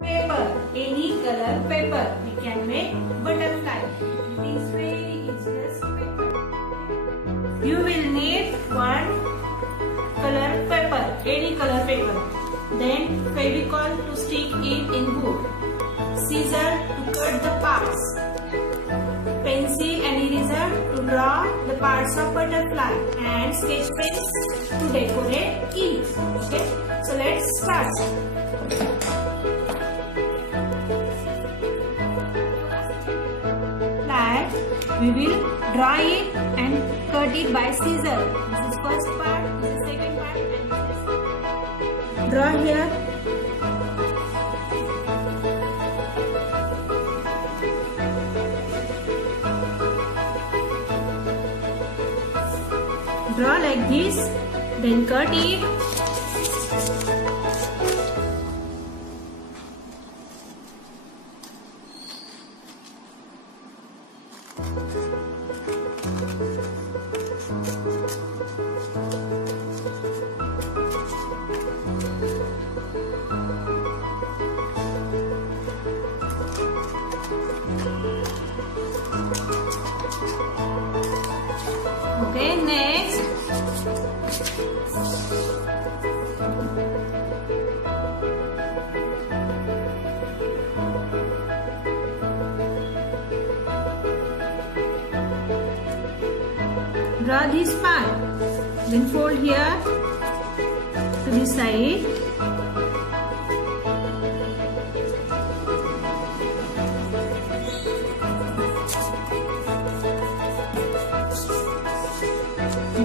Paper, any color paper. We can make butterfly. It is very easiest paper. You will need one color paper, any color paper. Then Fevicol to stick it in wood. Scissor to cut the parts. Pencil and eraser to draw the parts of butterfly. And sketch pens to decorate it. Okay, so let's start. We will draw it and cut it by scissor. This is first part, this is second part, and this is draw here. Draw like this, then cut it. Okay, next. Draw this part. Then fold here to this side.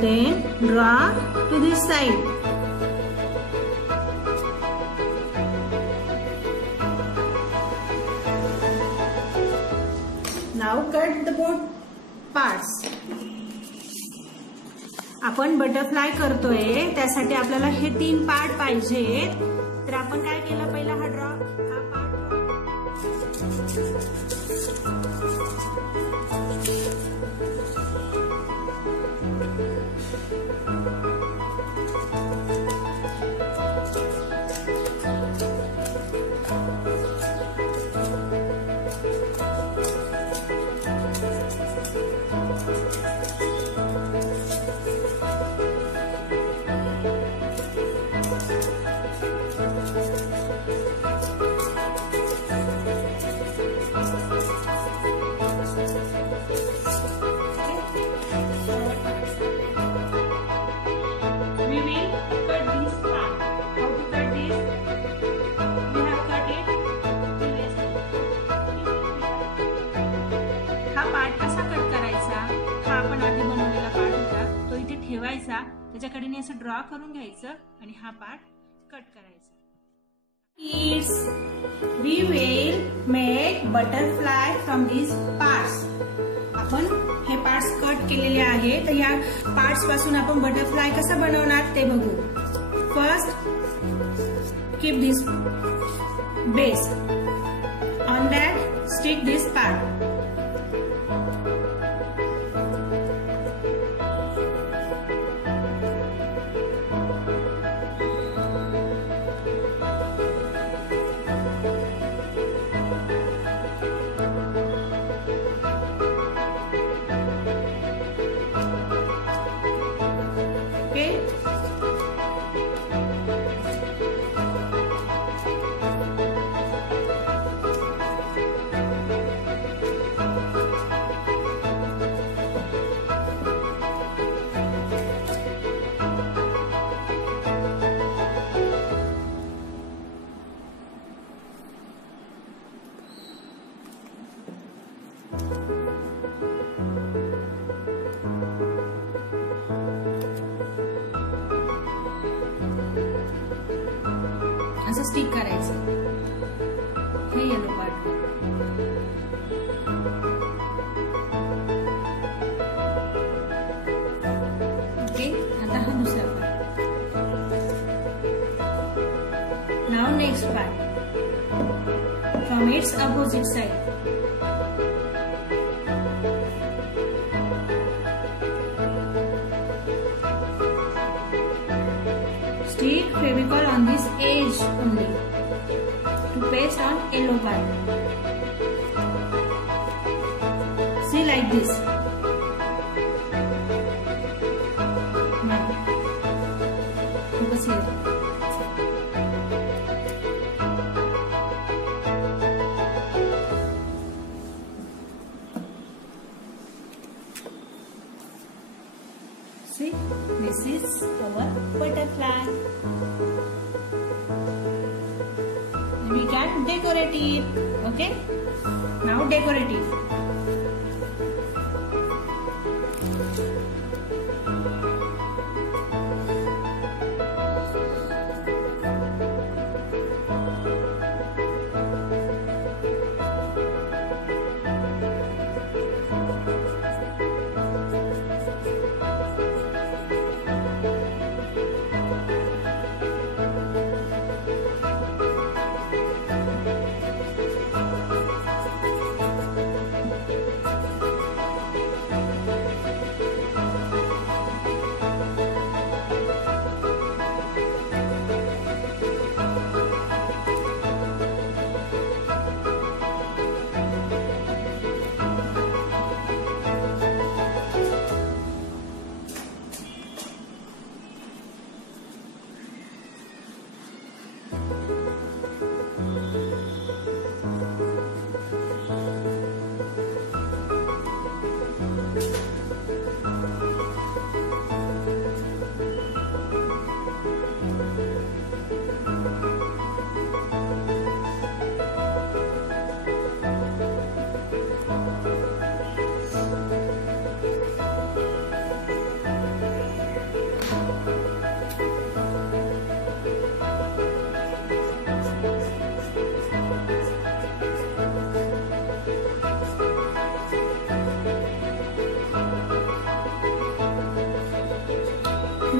Then draw to this side. Now cut the both parts. आपण butterfly करतोय त्यासाठी आपल्याला हे 3 part पाहिजेत. तर आपण काय केलं, पहिला हा ड्रॉ हा पार्ट त्याच्याकडे असं ड्रॉ करून घ्यायचं आणि हा पार्ट कट करायचा. Kids, we will make butterfly from these parts. आपण हे पार्ट्स कट केलेले आहे. तर या पार्ट्स पासून आपण बटरफ्लाय कसा बनवणार ते बघू. First keep this base. On that stick this part. असं स्टिक करायचं हे येलो पार्ट. ओके, आता हा दुसरा part. Now next part from its opposite side. Stick Fevicol on this edge only to paste on yellow part. See, like this. Now, focus here. See, this is our butterfly. We can decorate it. Okay? Now decorate it.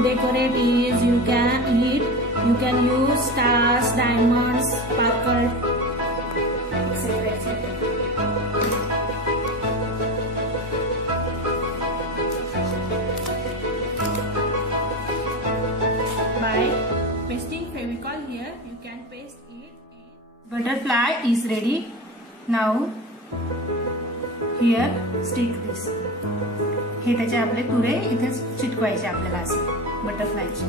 Decorate is you can use stars, diamonds, sparkle, etc. By pasting Fevicol here, you can paste it. Butterfly is ready. Now here stick this. हे त्याचे आपले तुरे इथे चिटकवायचे आपल्याला असे बटरफ्लायचे.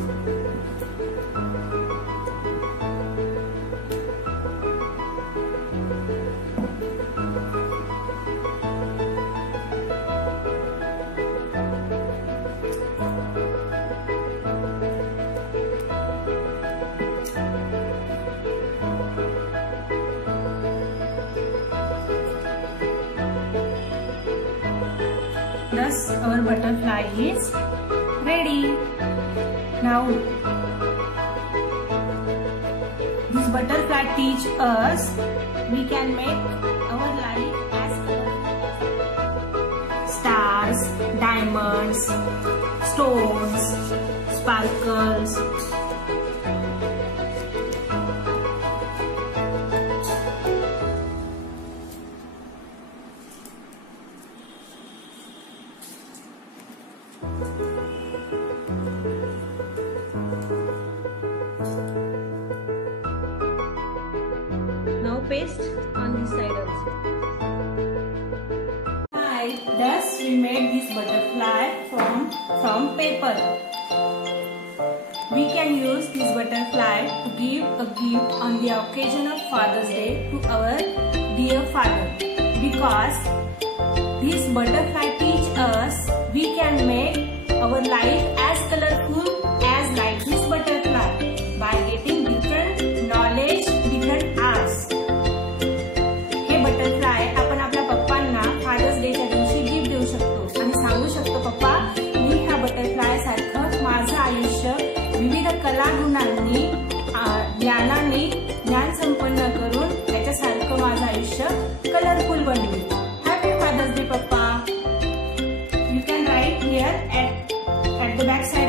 Thus our butterfly is ready. Now this butterfly teach us we can make our life as stars, diamonds, stones, sparkles. Now paste on this side also. Thus we made this butterfly from paper. We can use this butterfly to give a gift on the occasion of Father's Day to our dear father. Because this butterfly teach us we can make our life as colorful as like this butterfly by getting different knowledge, different arts. Hey butterfly आपण आपल्या पप्पांना fathers डेच्या दिवशी gift देऊ शकतो आणि सांगू शकतो, पप्पा मी ह्या बटरफ्लाय सारखं माझं आयुष्य विविध कलागुणांनी ज्ञानाने ज्ञान संपन्न करून त्याच्यासारखं माझं आयुष्य कलरफुल बनवेल. हॅपी फादर्स डे पप्पा. You can write here at the back side.